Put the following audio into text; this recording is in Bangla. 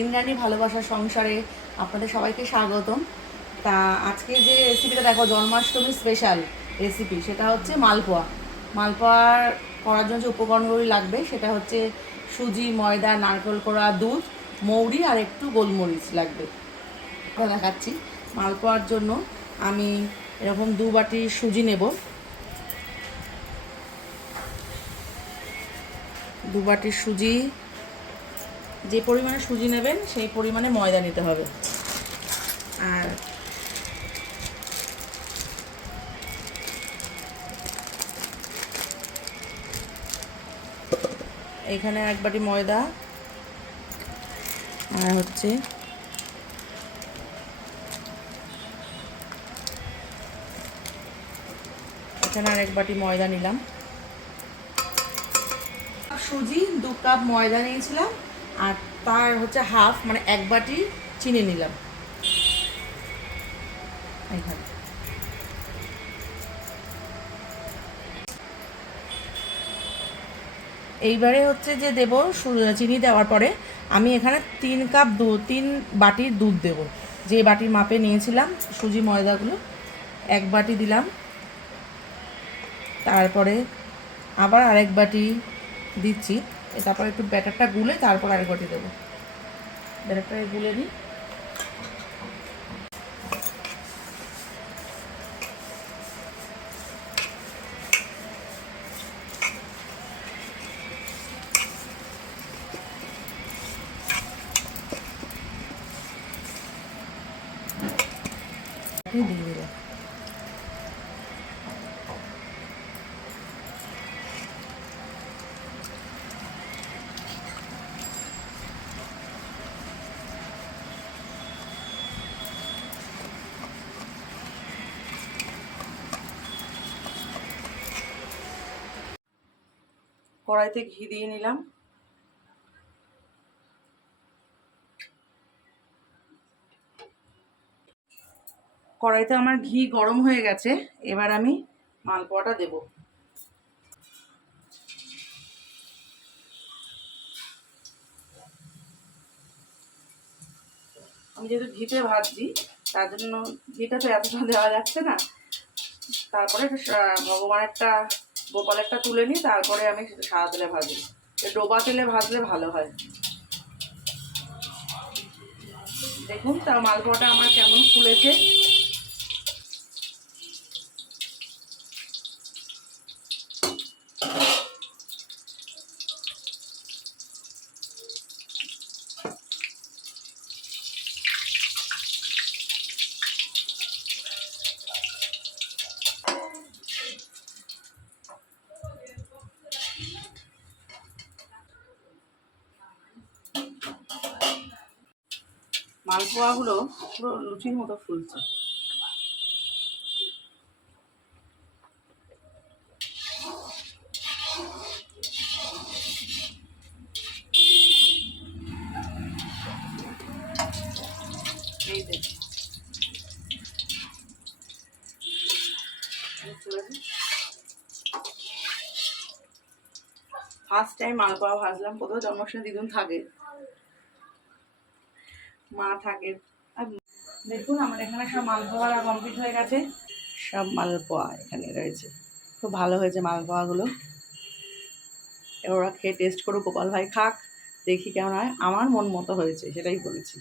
ইন্দ্রাণী ভালোবাসার সংসারে আপনাদের সবাইকে স্বাগতম। তা আজকে যে রেসিপিটা দেখো, জন্মাষ্টমী স্পেশাল রেসিপি, সেটা হচ্ছে মালপোয়া। মালপোয়ার করার জন্য যে উপকরণগুলি লাগবে সেটা হচ্ছে সুজি, ময়দা, নারকেল কোড়া, দুধ, মৌরি আর একটু গোলমরিচ লাগবে। দেখাচ্ছি। মালপোয়ার জন্য আমি এরকম 2 বাটি সুজি নেব, 2 বাটি সুজি। যে পরিমাণে সুজি নেবেন সেই পরিমাণে ময়দা নিতে হবে। আর এখানে 1 বাটি ময়দা, আর হচ্ছে এখানে আর 1 বাটি ময়দা নিলাম। সুজি 2 কাপ ময়দা নিয়েছিলাম, আর তার হচ্ছে হাফ মানে 1 বাটি চিনি নিলাম এখানে। এইবারে হচ্ছে যে দেব, চিনি দেওয়ার পরে আমি এখানে 3 বাটির দুধ দেব। যে বাটির মাপে নিয়েছিলাম সুজি ময়দাগুলো, 1 বাটি দিলাম। তারপরে আবার আরেক বাটি দিচ্ছি। তারপর একটু ব্যাটারটা গুলে তারপর আরেক বাটি দেবো। ব্যাটারটা গুলে নিই। দিয়ে দিলাম। কড়াইতে ঘি দিয়ে নিলাম। কড়াইতে আমার ঘি গরম হয়ে গেছে, এবার আমি মালপোয়াটা দেব। আমি যেহেতু ঘিতে ভাজছি তার জন্য ঘিটা তো এতটা দেওয়া যাচ্ছে না। তারপরে ভগবানেরটা, গোপালেরটা তুলে নিই, তারপরে আমি সেটা সাদা তেলে ভাজি। ডোবা তেলে ভাজলে ভালো হয়। দেখুন তার মালপোয়াটা আমার কেমন ফুলেছে। মালপোয়াগুলো পুরো লুচির মতো ফুলছে। এই দেখুন ফার্স্ট টাইম মালপোয়া ভাজলাম। কোথাও জন্মাষ্টমী দিদুন থাকে, মা থাকে। আর দেখুন আমার এখানে সব মালপোয়া কমপ্লিট হয়ে গেছে। সব মালপোয়া এখানে রয়েছে। খুব ভালো হয়েছে মালপোয়াগুলো। এবার ওরা খেয়ে টেস্ট করুক, গোপাল ভাই খাক, দেখি কেমন হয়। আমার মন মতো হয়েছে সেটাই বলেছি।